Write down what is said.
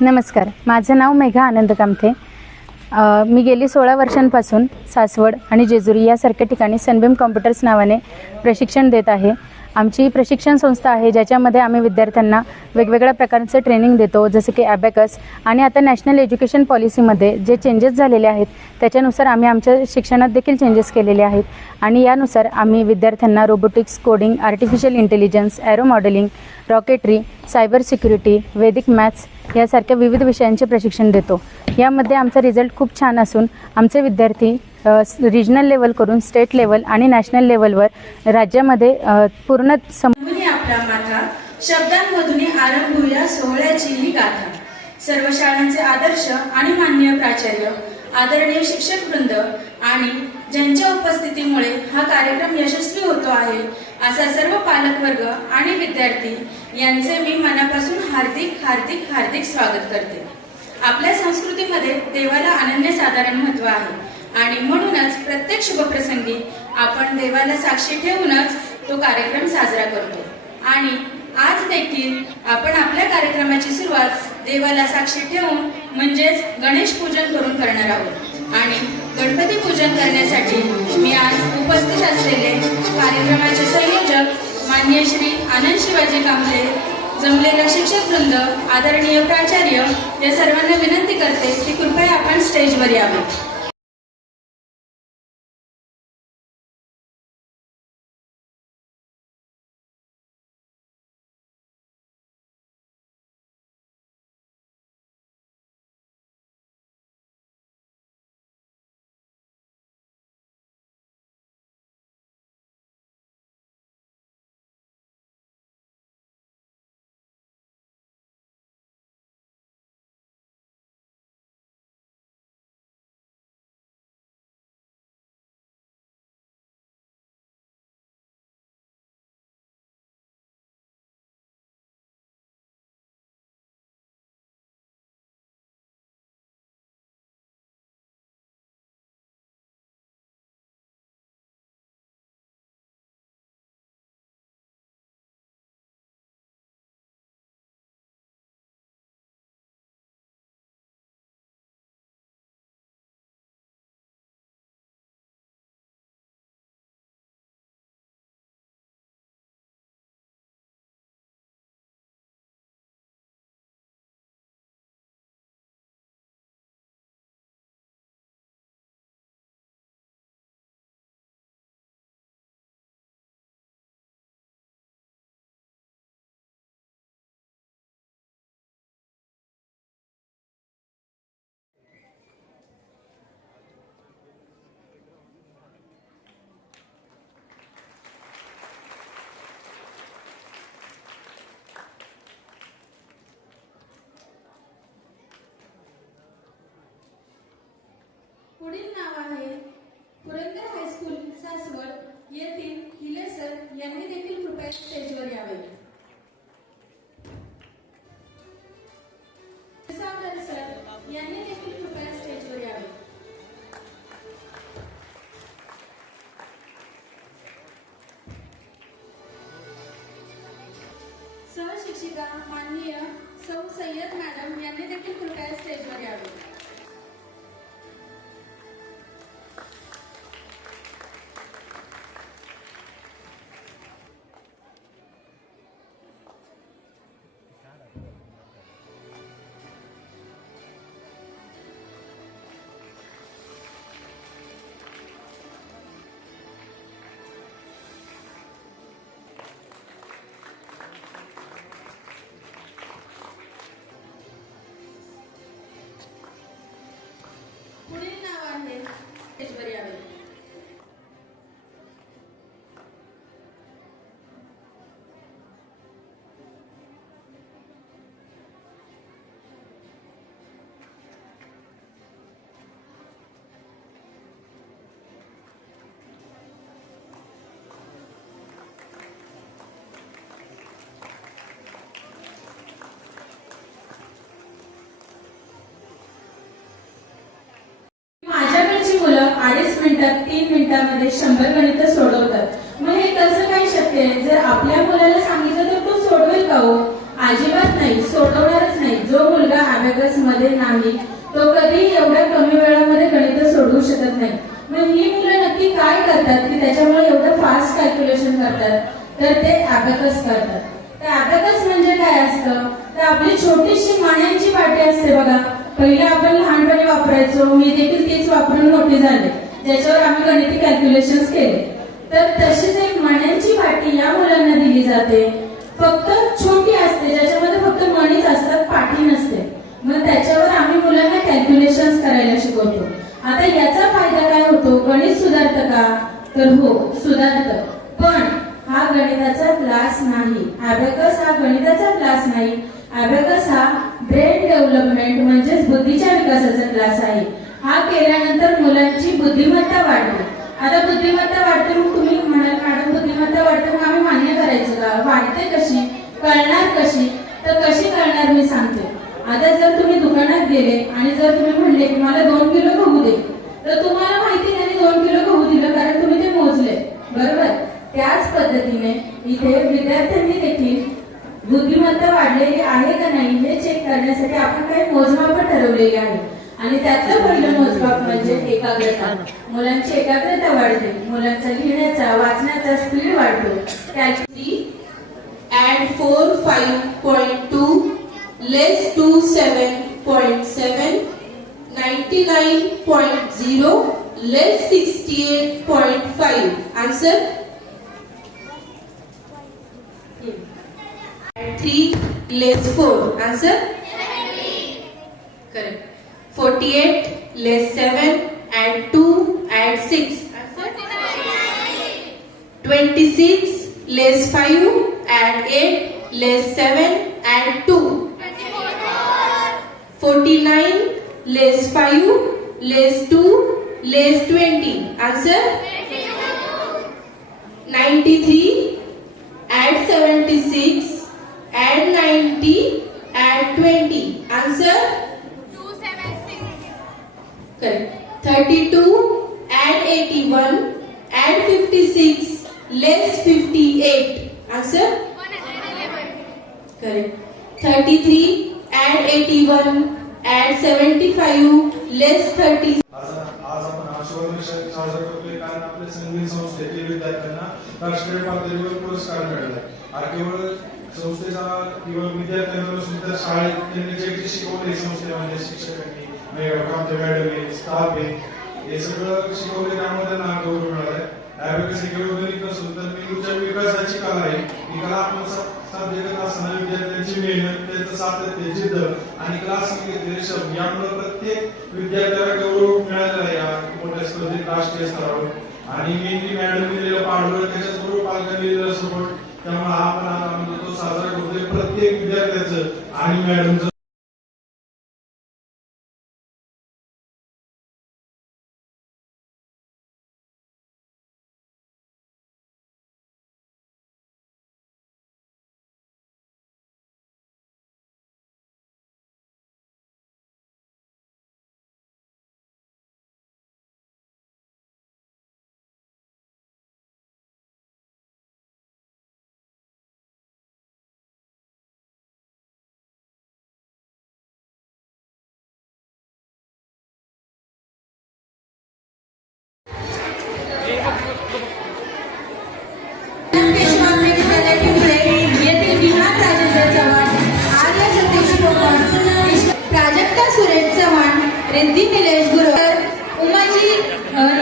नमस्कार. माझं नाव मेघा आनंद कामथे. मी गेली सोळा वर्षांपासून सासवड आणि जेजुरी यासारख्या ठिकाणी सनबीम कॉम्प्युटर्स नावाने प्रशिक्षण देत आहे. आमची प्रशिक्षण संस्था आहे ज्याच्यामध्ये आम्ही विद्यार्थ्यांना वेगवेगळ्या प्रकारचं ट्रेनिंग देतो जसं की ॲबॅकस आणि आता नॅशनल एज्युकेशन पॉलिसीमध्ये जे चेंजेस झालेले आहेत त्याच्यानुसार आम्ही आमच्या शिक्षणात देखील चेंजेस केलेले आहेत. आणि यानुसार आम्ही विद्यार्थ्यांना robotics coding artificial intelligence aero modelling rocketry cyber security Vedic maths यासारख्या विविध विषयांचे प्रशिक्षण देतो. यामध्ये आमचा रिझल्ट खूप छान असून आमचे विद्यार्थी रिजनल लेवल करून स्टेट लेवल आणि नॅशनल लेवलवर राज्यामध्ये पूर्ण सम आपला माथा शब्दांमधून आरंभूया सोहळ्याची ही गाथा. सर्व शाळांचे आदर्श आणि मान्य प्राचार्य आदरणीय शिक्षक वृंद आणि ज्यांच्या उपस्थितीमुळे हा कार्यक्रम यशस्वी होतो आहे असा सर्व पालकवर्ग आणि विद्यार्थी यांचे मी मनापासून हार्दिक हार्दिक हार्दिक स्वागत करते. आपल्या संस्कृतीमध्ये देवाला अनन्यसाधारण महत्त्व आहे आणि म्हणूनच प्रत्येक शुभप्रसंगी आपण देवाला साक्षी ठेवूनच तो कार्यक्रम साजरा करतो. आणि आज देखील आपण आपल्या कार्यक्रमाची सुरुवात देवाला साक्षी ठेवून म्हणजेच गणेश पूजन करून करणार आहोत. आणि गणपती पूजन करण्यासाठी मी आज उपस्थित असलेले कार्यक्रमाचे संयोजक मान्य श्री आनंद शिवाजी कांबळे जमलेला शिक्षक वृंद आदरणीय प्राचार्य या सर्वांना विनंती करते की कृपया आपण स्टेजवर यावे. आहे. पुरंदर हायस्कूल सासवड येथील हिले सर यांनी देखील कृपया स्टेजवर यावे. सर यांनी देखील कृपया स्टेजवर यावे. सहशिक्षिका माननीय सौ सय्यद मॅडम यांनी देखील कृपया स्टेजवर यावे. अडीच तीन मिनिटांमध्ये शंभर गणित सोडवतात. मग हे कसं काय शक्य आहे? जर आपल्या मुलाला सांगितलं तर तो सोडवेल का हो? अजिबात नाही सोडवणारच नाही. जो मुलगा अबॅकसमध्ये नाही तो कधी एवढ्या कमी वेळामध्ये गणित सोडवू शकत नाही. मग ही मुलं नक्की काय करतात? की त्याच्यामुळे एवढं फास्ट कॅल्क्युलेशन करतात? तर ते अबॅकस करतात. तर अबॅकस म्हणजे काय असतं? तर आपली छोटीशी माण्यांची पाटी असते बघा. पहिले आपण लहानपणी वापरायचो मी देखील तीच वापरून मोठी झाले. ज्याच्यावर आम्ही गणिती कॅल्क्युलेशन केले. तर तशीच एक मण्यांची पाटी या मुलांना दिली जाते. फक्त छोटी असते ज्याच्यामध्ये फक्त मणीच असतात पाठी नसते. मग त्याच्यावर आम्ही मुलांना कॅल्क्युलेशन करायला शिकवतो. आता याचा फायदा काय होतो? गणित सुधारतं का? तर हो सुधारतं. पण हा गणिताचा क्लास नाही. अभ्यास हा गणिताचा क्लास नाही. अभ्यास हा ब्रेन डेव्हलपमेंट म्हणजेच बुद्धीच्या विकासाचा क्लास आहे. हा केल्यानंतर मुलांची बुद्धिमत्ता वाढते. आता बुद्धिमत्ता वाढते मग तुम्ही म्हणाल मॅडम बुद्धिमत्ता वाढते मग आम्ही मान्य करायचं का? वाढते कशी? कळणार कशी? तर कशी कळणार मी सांगते. आता जर तुम्ही दुकानात गेले आणि जर तुम्ही म्हणले की मला दोन किलो गहू दे तर तुम्हाला माहिती त्यांनी दोन किलो गहू दिलं कारण तुम्ही ते मोजले. बरोबर? त्याच पद्धतीने इथे विद्यार्थ्यांनी देखील बुद्धिमत्ता वाढलेली आहे का नाही हे चेक करण्यासाठी आपण काही मोजमापन ठरवलेली आहे. आणि त्यातलं पहिलं मोजमाप म्हणजे एकाग्रता. मुलांची एकाग्रता वाढते. मुलांचा लिहिण्याचा वाचण्याचा स्पीड वाढतो. त्याची add 4 5.2 less to 7.7 99.0 less 68.5 answer? Add 3 less 4 answer? Correct. 48 less 7 add 2 add 6 answer 26 less 5 add 8 less 7 add 2 49 less 5 less 2 less 20 answer? 93 56 less 58 answer? Correct. 33 add 81 add 75 less 30 कारण आपल्या संगीत विद्यार्थ्यांना राष्ट्रीय पातळीवर पुरस्कार मिळाला हा केवळ संस्थेचा किंवा विद्यार्थ्यांना शाळेत त्यांनी जे जे शिकवले संस्थेमध्ये शिक्षकांनी मॅडम स्टाफ आहे हे सगळं शिकवले त्यामुळे त्यांना गौरव मिळालाय. ॲबॅकस हे नसून तर मेंदूच्या विकासाची कला आहे ही कला आपण सा- साध्य करत विद्यार्थ्यांची मेहनत त्यांचं सातत्य जिद्द आणि क्लास घेतलेले यामुळे प्रत्येक विद्यार्थ्याला गौरव मिळालेला आहे या मोठ्या स्पर्धेत राष्ट्रीय स्तरावर आणि मेनली मॅडम दिलेलं पाठबळ त्याच्याचबरोबर पालकांनी दिलेला सपोर्ट त्यामुळे हा आपण आज तो साजरा करतोय प्रत्येक विद्यार्थ्याचं आणि मॅडमचं कोकण प्राजक्ता सुरेश चव्हाण निलेश उमाजी